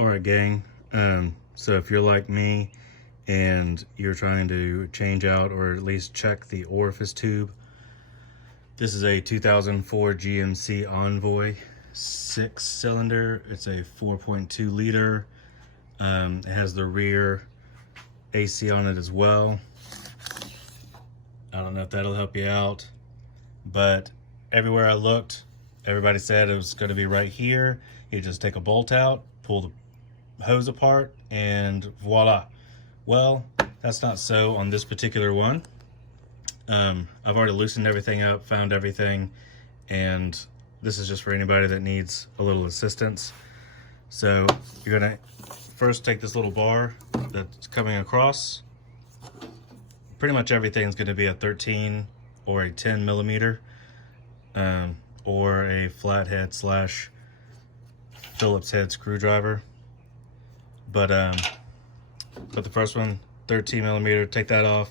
Alright gang, so if you're like me and you're trying to change out or at least check the orifice tube, this is a 2004 GMC Envoy 6-cylinder. It's a 4.2 liter. It has the rear AC on it as well. I don't know if that'll help you out, but everywhere I looked, everybody said it was going to be right here. You just take a bolt out, pull the hose apart, and voila. Well, that's not so on this particular one. I've already loosened everything up, found everything, and this is just for anybody that needs a little assistance. So you're gonna first take this little bar that's coming across. Pretty much everything's gonna be a 13 or a 10 millimeter, or a flathead slash Phillips head screwdriver. But the first one, 13 millimeter, take that off.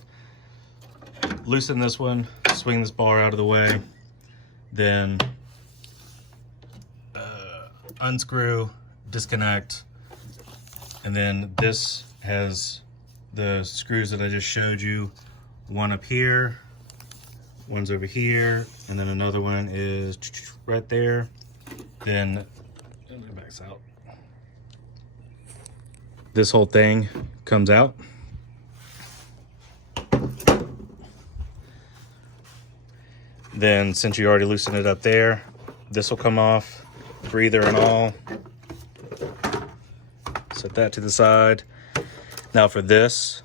Loosen this one, swing this bar out of the way, then unscrew, disconnect, and then this has the screws that I just showed you. One up here, one's over here, and then another one is right there. Then it backs out. This whole thing comes out. Then, since you already loosened it up there, this will come off, breather and all. Set that to the side. Now for this,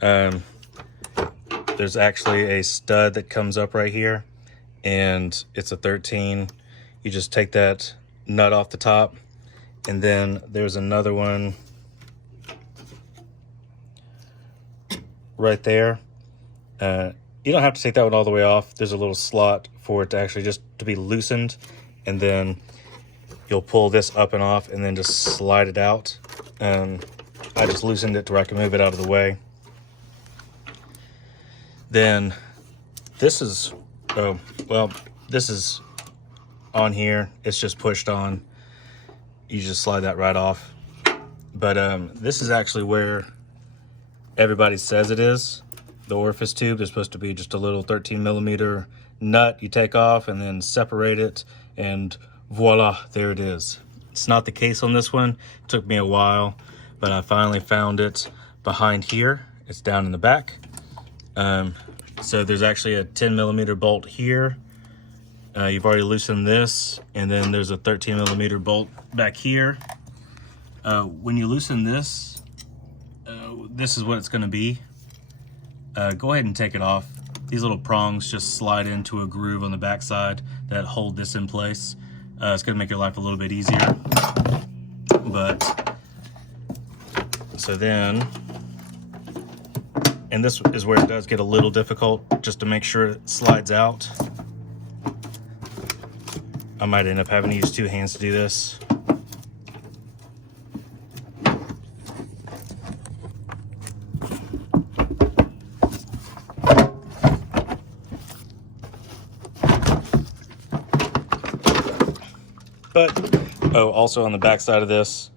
there's actually a stud that comes up right here, and it's a 13. You just take that nut off the top, and then there's another one right there. You don't have to take that one all the way off. There's a little slot for it to actually just to be loosened, and then you'll pull this up and off and then just slide it out. I just loosened it to where I can move it out of the way. Then this is, this is on here. It's just pushed on. You just slide that right off. But this is actually where everybody says it is. The orifice tube is supposed to be just a little 13 millimeter nut you take off and then separate it, and voila, there it is. It's not the case on this one. It took me a while, but I finally found it behind here. It's down in the back. So there's actually a 10 millimeter bolt here. You've already loosened this, and then there's a 13 millimeter bolt back here. When you loosen this, this is what it's gonna be. Go ahead and take it off. These little prongs just slide into a groove on the back side that hold this in place. It's gonna make your life a little bit easier. But, so then, and this is where it does get a little difficult, just to make sure it slides out. I might end up having to use two hands to do this. But, oh, also on the back side of this,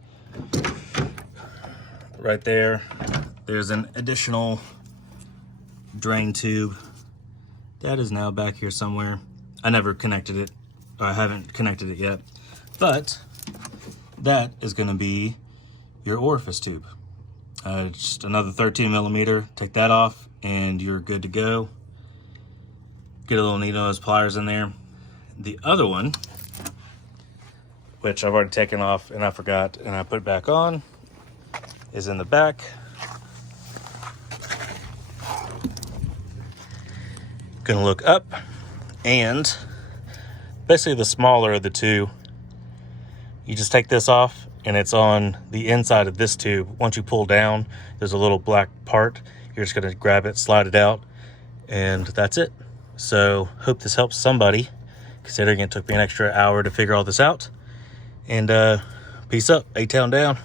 right there, there's an additional drain tube. That is now back here somewhere. I never connected it. I haven't connected it yet. But that is going to be your orifice tube. Just another 13 millimeter. Take that off and you're good to go. Get a little needle-nose pliers in there. The other one, which I've already taken off and I forgot and I put back on, is in the back. Gonna look up, and basically the smaller of the two, you just take this off and it's on the inside of this tube. Once you pull down, there's a little black part. You're just gonna grab it, slide it out, and that's it. So hope this helps somebody, considering it took me an extra hour to figure all this out. And peace up, A-Town down.